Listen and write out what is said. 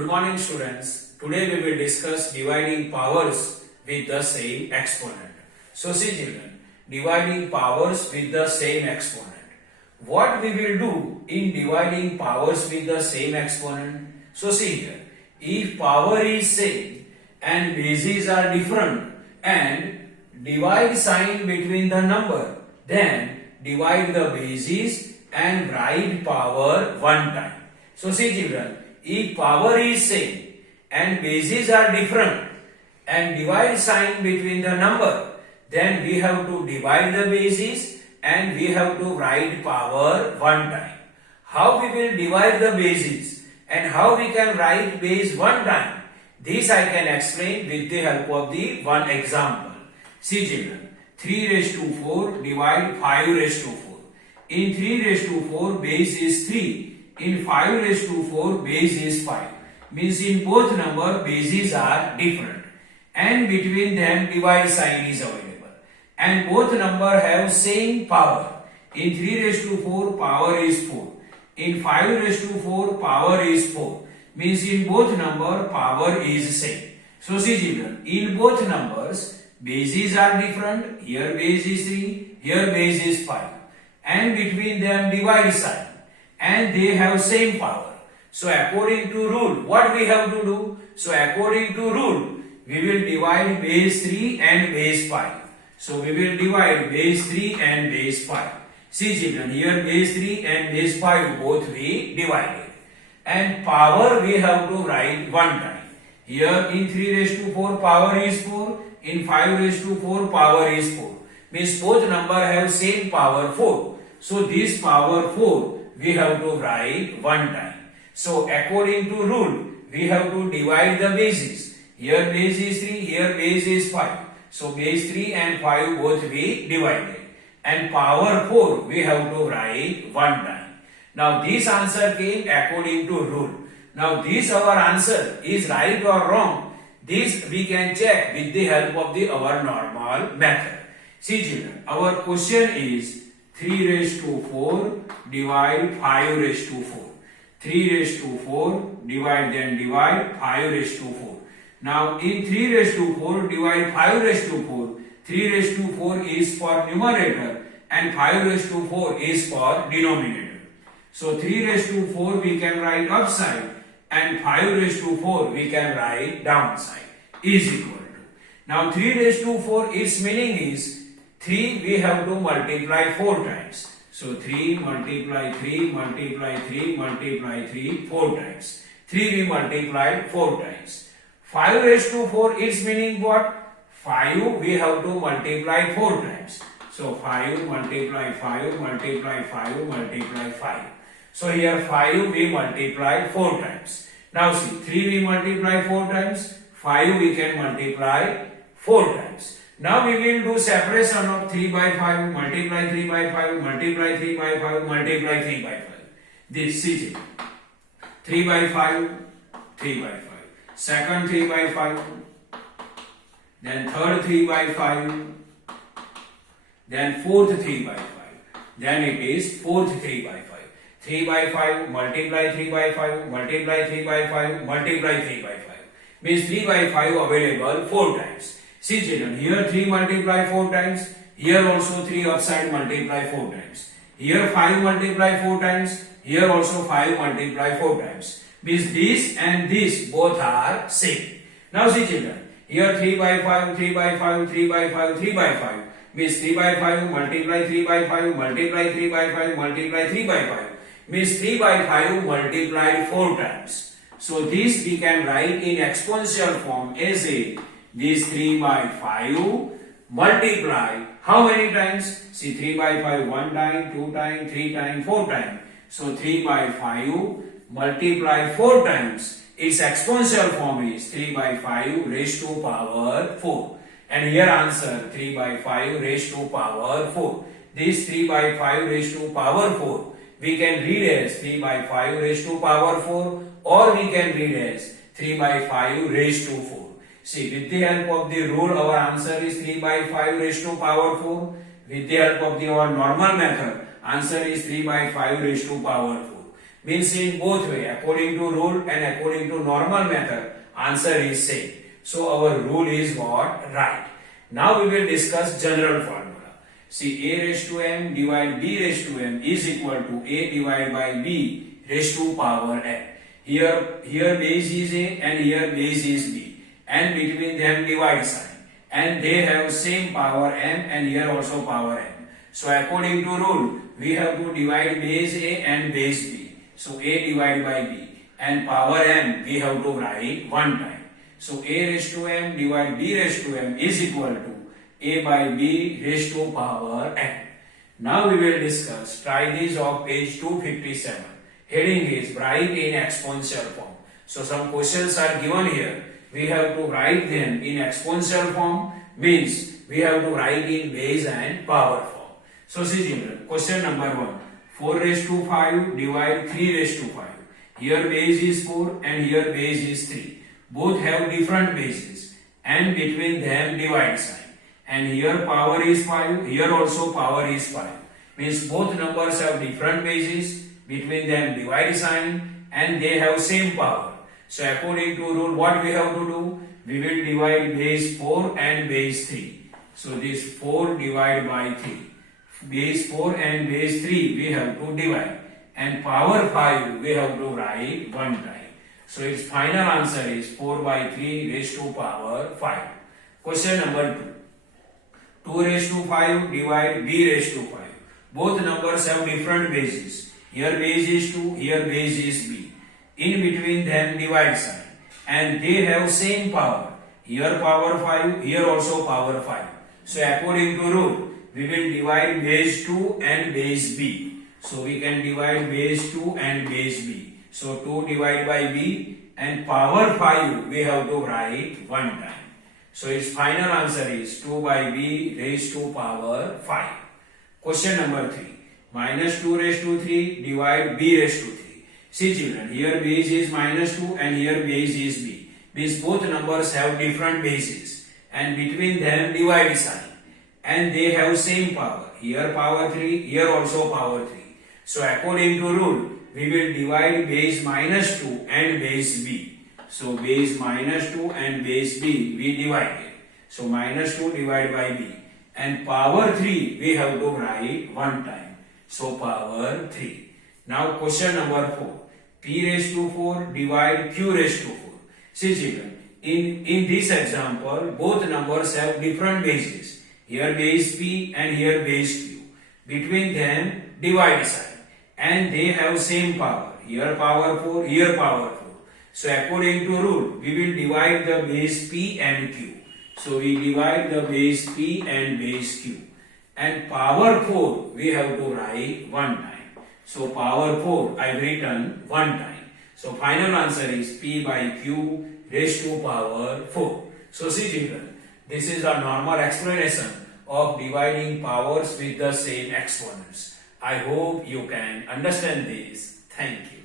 Good morning students. Today we will discuss dividing powers with the same exponent. So see children, dividing powers with the same exponent. What we will do in dividing powers with the same exponent? So see here, if power is same and bases are different and divide sign between the number, then divide the bases and write power one time. So see children, if power is same and bases are different and divide sign between the number, then we have to divide the bases and we have to write power one time. How we will divide the bases and how we can write base one time, this I can explain with the help of the one example. See children, 3 raised to 4 divide 5 raised to 4. In 3 raised to 4 base is 3. In 5 raised to 4 base is 5. Means in both number bases are different and between them divide sign is available. And both number have same power. In 3 raised to 4 power is 4. In 5 raised to 4 power is 4. Means in both number power is same. So see children, in both numbers bases are different. Here base is 3, here base is 5. And between them divide sign. And they have same power. So according to rule, what we have to do? So according to rule, we will divide base 3 and base 5. So we will divide base 3 and base 5. See children, here base 3 and base 5 both we divided. And power we have to write one time. Here in 3 raised to 4 power is 4. In 5 raised to 4 power is 4. Means both number have same power 4. So this power 4 we have to write one time. So according to rule, we have to divide the bases. Here base is 3, here base is 5. So base 3 and 5 both we divided. And power 4 we have to write one time. Now this answer came according to rule. Now this our answer is right or wrong. This we can check with the help of our normal method. See children, our question is 3 raised to 4 divide 5 raised to 4. 3 raised to 4 divide 5 raised to 4. Now in 3 raised to 4 divide 5 raised to 4. 3 raised to 4 is for numerator and 5 raised to 4 is for denominator. So 3 raised to 4 we can write upside and 5 raised to 4 we can write downside is equal to. Now 3 raised to 4 its meaning is 3 we have to multiply 4 times. So 3 multiply 3 multiply 3 multiply 3 4 times. 3 we multiply 4 times. 5 raised to 4 its meaning what? 5 we have to multiply 4 times. So 5 multiply 5 multiply 5 multiply 5. So here 5 we multiply 4 times. Now see 3 we multiply 4 times. 5 we can multiply 4 times. Now we will do separation of 3 by 5, multiply 3 by 5, multiply 3 by 5, multiply 3 by 5. This is it. 3 by 5, 3 by 5. Second 3 by 5. Then third 3 by 5. Then fourth 3 by 5. Then it is fourth 3 by 5. 3 by 5, multiply 3 by 5, multiply 3 by 5, multiply 3 by 5. Means 3 by 5 available 4 times. See children, here 3 multiply 4 times, here also 3 upside multiply 4 times. Here 5 multiply 4 times, here also 5 multiply 4 times. Means this and this both are same. Now see children, here 3 by 5, 3 by 5, 3 by 5, 3 by 5. Means 3 by 5 multiply 3 by 5, multiply 3 by 5, multiply 3 by 5. Means 3 by 5 multiplied 4 times. So this we can write in exponential form as a this 3 by 5 multiply how many times? See 3 by 5 1 time, 2 time, 3 time, 4 time. So 3 by 5 multiply 4 times. Its exponential form is 3 by 5 raised to power 4. And here answer 3 by 5 raised to power 4. This 3 by 5 raised to power 4 we can read as 3 by 5 raised to power 4 or we can read as 3 by 5 raised to 4. See, with the help of the rule, our answer is 3 by 5 raised to power 4. With the help of our normal method, answer is 3 by 5 raised to power 4. Means in both way, according to rule and according to normal method, answer is same. So our rule is what? Right. Now we will discuss general formula. See, a raised to m divided b raised to m is equal to a divided by b raised to power n. Here base is a and here base is b, and between them divide sign, and they have same power m and here also power m. So according to rule, we have to divide base a and base b. So a divided by b and power m we have to write one time. So a raised to m divided b raised to m is equal to a by b raised to power n. Now we will discuss, try this of page 257. Heading is write in exponential form. So some questions are given here. We have to write them in exponential form, means we have to write in base and power form. So see children, question number 1. 4 raised to 5 divide 3 raised to 5. Here base is 4 and here base is 3. Both have different bases and between them divide sign. And here power is 5, here also power is 5. Means both numbers have different bases, between them divide sign, and they have same power. So according to rule, what we have to do? We will divide base 4 and base 3. So this 4 divided by 3. Base 4 and base 3 we have to divide. And power 5 we have to write one time. So its final answer is 4 by 3 raised to power 5. Question number 2. 2 raised to 5 divide b raised to 5. Both numbers have different bases. Here base is 2, here base is b. In between them divide sign. And they have same power. Here power 5, here also power 5. So according to rule, we will divide base 2 and base b. So we can divide base 2 and base b. So 2 divided by b and power 5 we have to write one time. So its final answer is 2 by b raised to power 5. Question number 3. Minus 2 raised to 3 divide b raised to 3. See children, here base is minus 2 and here base is b. Means both numbers have different bases and between them divide sign. And they have same power. Here power 3, here also power 3. So according to rule, we will divide base minus 2 and base b. So base minus 2 and base b we divided. So minus 2 divided by b. And power 3 we have to write one time. So power 3. Now question number 4. P raised to 4 divide q raised to 4. See children, in this example, both numbers have different bases. Here base p and here base q. Between them divide sign. And they have same power. Here power 4, here power 4. So according to rule, we will divide the base p and q. So we divide the base p and base q. And power 4 we have to write one time. So power 4 I have written one time. So final answer is p by q raised to power 4. So see children, this is a normal explanation of dividing powers with the same exponents. I hope you can understand this. Thank you.